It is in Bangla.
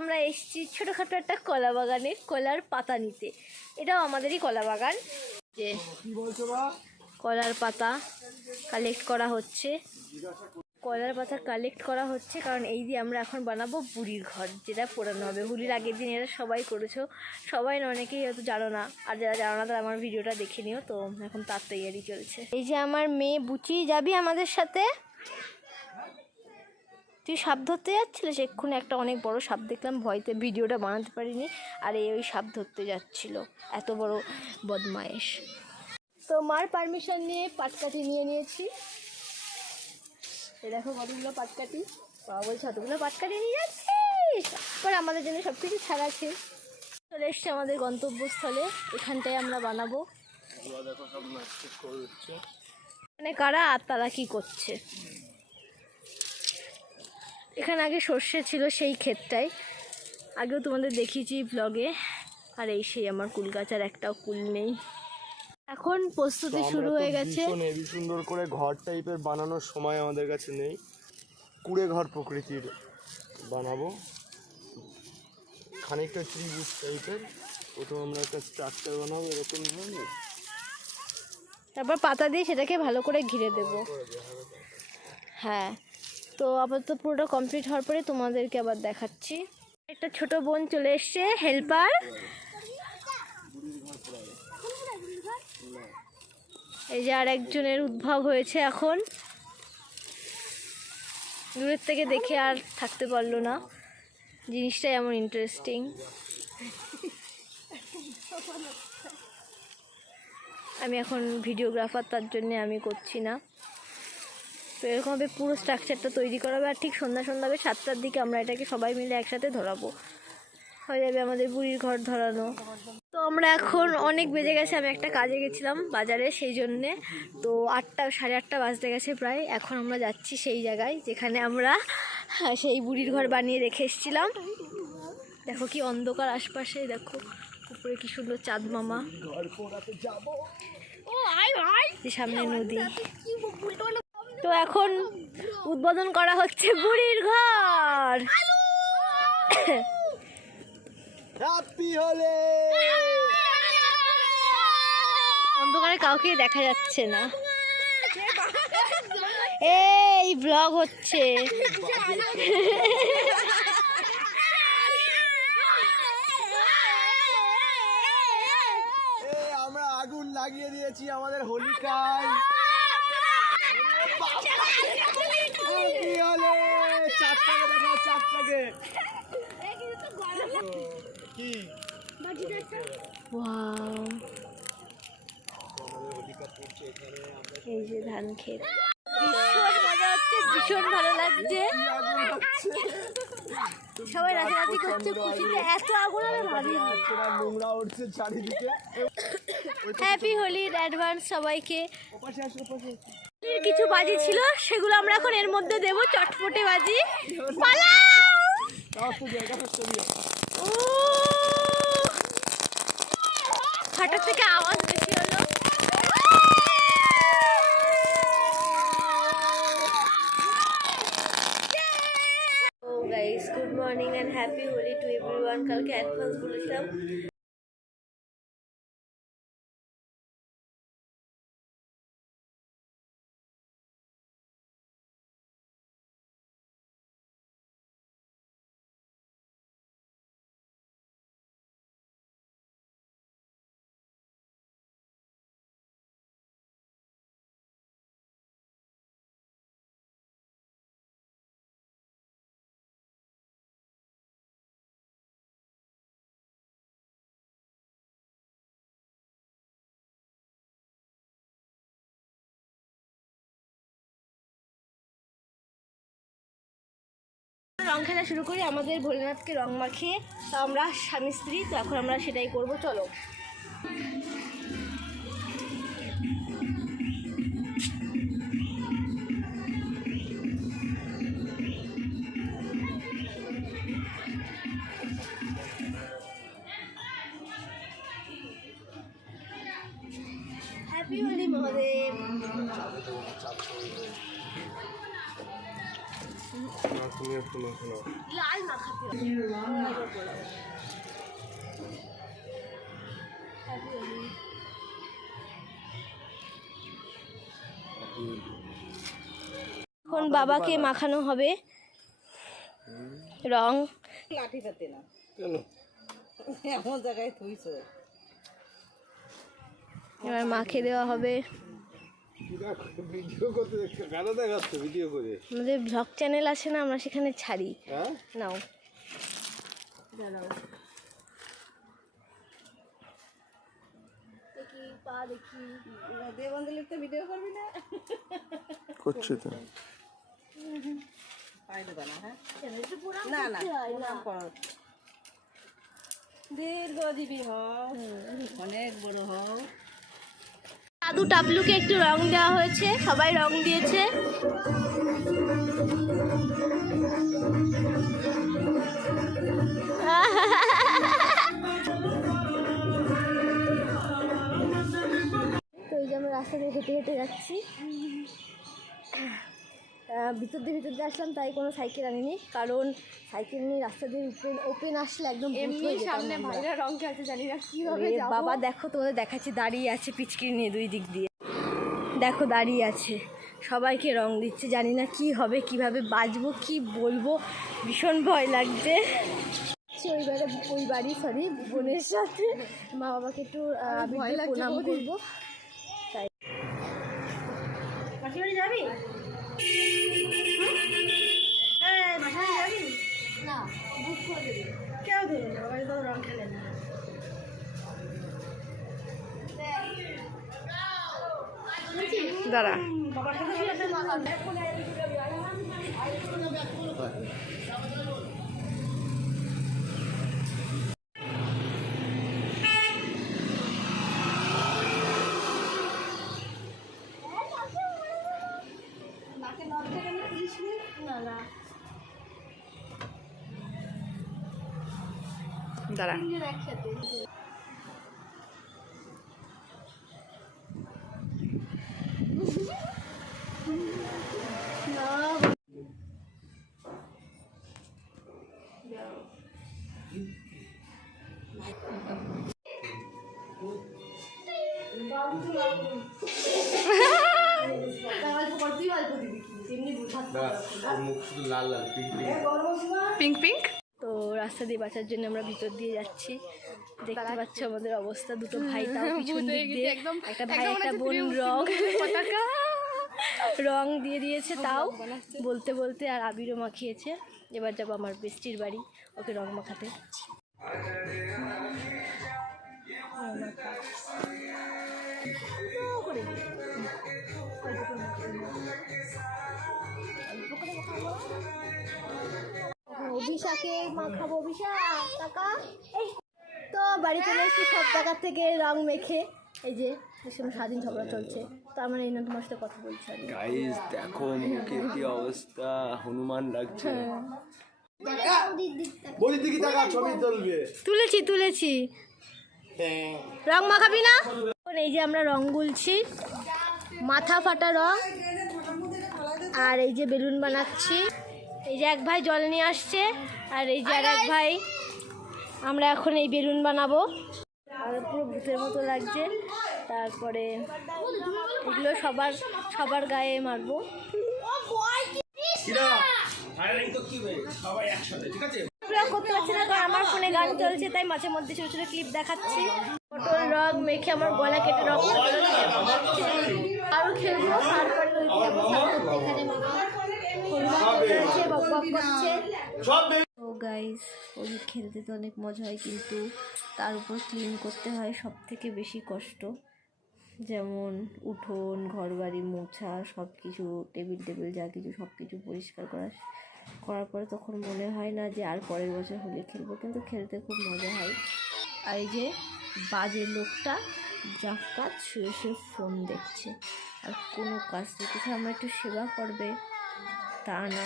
আমরা এসেছি ছোটোখাটো একটা কলা বাগানে কলার পাতা নিতে। এটাও আমাদেরই কলা বাগান। যে কলার পাতা কালেক্ট করা হচ্ছে, কারণ এই দিয়ে আমরা এখন বানাবো বুড়ির ঘর, যেটা পোড়ানো হবে। হোলির আগের দিন এরা সবাই করেছো, সবাই না, অনেকেই হয়তো জানো না, আর যারা জানো না তারা আমার ভিডিওটা দেখে নিও। তো এখন তার তৈরি চলছে। এই যে আমার মেয়ে বুচি, যাবি আমাদের সাথে? তুই সাপ ধরতে যাচ্ছিলিস, এক্ষুনি একটা অনেক বড় সাপ দেখলাম, ভয়তে ভিডিওটা বানাতে পারিনি। আর ওই সাপ ধরতে যাচ্ছিল, এত বড় বদমাইশ। তো মার পারমিশন নিয়ে পাটকাঠি নিয়ে নিয়েছি। এই দেখো কতগুলো পাটকাঠি, বাবা বলছে এতগুলো পাটকাঠি নিয়ে যাচ্ছিস, পর আমাদের জন্য সব কিছু ছাড় আছে। চলে এসছে আমাদের গন্তব্যস্থলে, এখানটায় আমরা বানাবো। এখানে কারা আর তারা কি করছে? এখানে আগে সর্ষে ছিল, সেই ক্ষেতটাই আগেও তোমাদের দেখিয়েছি ব্লগে। আর এই সেই আমার কুল গাছ, আর একটাও কুল নেই। এখন প্রস্তুতি শুরু হয়ে গেছে। হেবি সুন্দর করে ঘর টাইপের বানানোর সময় আমাদের কাছে নেই, কুড়ে ঘর প্রকৃতির বানাবো, খানিকটা ত্রিভুজ টাইপের। প্রথম আমরা একটা স্ট্রাকচার বানাবো এরকম ভাবে, তারপর পাতা দিয়ে সেটাকে ভালো করে ঘিরে দেব। হ্যাঁ, তো আপাতত পুরোটা কমপ্লিট হওয়ার পরে তোমাদেরকে আবার দেখাচ্ছি। একটা ছোট বোন চলে এসছে, হেল্পার। এই যে আর একজনের উদ্ভব হয়েছে এখন, দূরের থেকে দেখে আর থাকতে পারলো না, জিনিসটাই এমন ইন্টারেস্টিং। আমি এখন ভিডিওগ্রাফার, তার জন্যে আমি করছি না। তো এরকমভাবে পুরো স্ট্রাকচারটা তৈরি করা হবে। আর ঠিক সন্ধ্যা হবে, 7টার দিকে আমরা এটাকে সবাই মিলে একসাথে ধরাবো, হয়ে যাবে আমাদের বুড়ির ঘর ধরানো। তো আমরা এখন অনেক বেজে গেছে, আমি একটা কাজে গেছিলাম বাজারে, সেই জন্যে। তো 8টা 8:30 বাজতে গেছে প্রায়। এখন আমরা যাচ্ছি সেই জায়গায় যেখানে আমরা সেই বুড়ির ঘর বানিয়ে রেখে এসেছিলাম। দেখো কি অন্ধকার আশপাশে, দেখো উপরে কি সুন্দর চাঁদ মামা, সামনে নদী। তো এখন উদ্বোধন করা হচ্ছে বুড়ির ঘর। অন্ধকারে কাউকে দেখা যাচ্ছে না, এই ব্লগ হচ্ছে। আমরা আগুন লাগিয়ে দিয়েছি আমাদের হোলিকায়। এই যে ধান ক্ষেত, ভীষণ মজা হচ্ছে, ভীষণ ভালো লাগছে। সবাই রাতারাতি করছে খুশিতে, এত আগুন আমি ভাবিনি। নোংরা উঠছে চারিদিকে। হ্যাপি হোলির অ্যাডভান্স সবাইকে। কিছু বাজি ছিল, সেগুলো আমরা এখন এর মধ্যে দেব, চটপটে বাজি। হঠাৎ থেকে আওয়াজ বেশি হলো। Guys, good morning and happy Holi to everyone. কালকে অ্যাডভান্স বলেছিলাম। রং খেলা শুরু করি, আমাদের ভোলেনাথকে রং মাখিয়ে। তো আমরা স্বামী স্ত্রী, তো এখন আমরা সেটাই করব, চলো। হ্যাপি হোলি মহাদেব। তুমি একটু মাখানো। লাল মাখাতে হবে। এখন বাবাকে মাখানো হবে রং। লাঠিটাতে না কেন? এমন জায়গায় থুইছো। এবার মাখে দেওয়া হবে। ভিডিও করতে কেন দেখাচ্ছ ভিডিও করে? আমাদের ব্লগ চ্যানেল আছে না, আমরা সেখানে ছাড়ি। হ্যাঁ নাও দেখি দেবন্দলিপ তো ভিডিও করবি না? করছে তো। পাই দেবা না? হ্যাঁ না না প্রণাম করো। দীর্ঘজীবী হও, অনেক বড় হও। দাদু টাবলুকে একটু রং দেওয়া হয়েছে, সবাই রং দিয়েছে। তো এই যে আমরা রাস্তা দিয়ে হেঁটে হেঁটে যাচ্ছি। ভিতর দিয়ে আসলাম, তাই কোনো সাইকেল আনিনি, কারণ সাইকেল নিয়ে রাস্তা দিয়ে ওপেন আসলে একদম সামনে ভাইরা রং খেলতে জানি না কিভাবে। বাবা দেখো, তোমাদের দেখাচ্ছি, দাঁড়িয়ে আছে পিচকিরি নিয়ে দুই দিক দিয়ে, দেখো দাঁড়িয়ে আছে, সবাইকে রং দিচ্ছে। জানি না কি হবে, কিভাবে বাঁচবো, কি বলবো, ভীষণ ভয় লাগছে। ওই বাড়ি সরি বোনের সাথে মা বাবাকে একটু প্রণাম করবো, তাই। যাবি না, বুক করে দেবে, কেউ দেবে না, বাবা তো রং খেলে না। দাঁড়া দাঁড়া পিঙ্ক পিঙ্ক। তো রাস্তা দিয়ে বাঁচার জন্য আমরা ভিতর দিয়ে যাচ্ছি। দেখতে পাচ্ছ আমাদের অবস্থা, দুটো ভাই তাও পিছন দিক দিয়ে, একটা ভাই একটা বোন রং দিয়ে দিয়েছে, তাও বলতে বলতে, আর আবিরও মাখিয়েছে। এবার যাবো আমার বেস্টির বাড়ি ওকে রং মাখাতে। অভিষাকে মাখাবো, অভিষাক কাকা। তো বাড়ি চলে এসেছি সব জায়গার থেকে রং মেখে। এই যে স্বাধীন ঝগড়া চলছে, তার মানে এই না তোমার সাথে কথা বলছি। গাইস দেখো মুখের কি অবস্থা, হনুমান লাগছে। তুলেছি রং মাখাবি না? এই যে আমরা রং গুলছি, মাথা ফাটা রং, আর এই যে বেলুন বানাচ্ছি। এই যে এক ভাই জল নিয়ে আসছে, আর এই যে আর এক ভাই, আমরা এখন এই বেলুন বানাবো। আর পুরো ভূতের মতো লাগছে। তারপরে এগুলো সবার গায়ে মারবো। করতে পারছি না, কারণ আমার ফোনে গান চলছে, তাই মাঝে মধ্যে ছোটো ছোটো ক্লিপ দেখাচ্ছি। পটল রং মেখে আমার গলা কেটে রং আরও খেলবো। তারপরে তো গাইস, ওই খেলতে তো অনেক মজা হয়, কিন্তু তার উপর ক্লিন করতে হয় সব থেকে বেশি কষ্ট। যেমন উঠোন, ঘরবাড়ি মোছা, সব কিছু, টেবিল যা কিছু সব কিছু পরিষ্কার করার পরে তখন মনে হয় না যে আর পরের বছর হোলি খেলবো, কিন্তু খেলতে খুব মজা হয়। আর এই যে বাজে লোকটা জাকাত শুয়ে শুয়ে ফোন দেখছে, আর কোনো কাজ দেখছে, আমার একটু সেবা করবে তা না।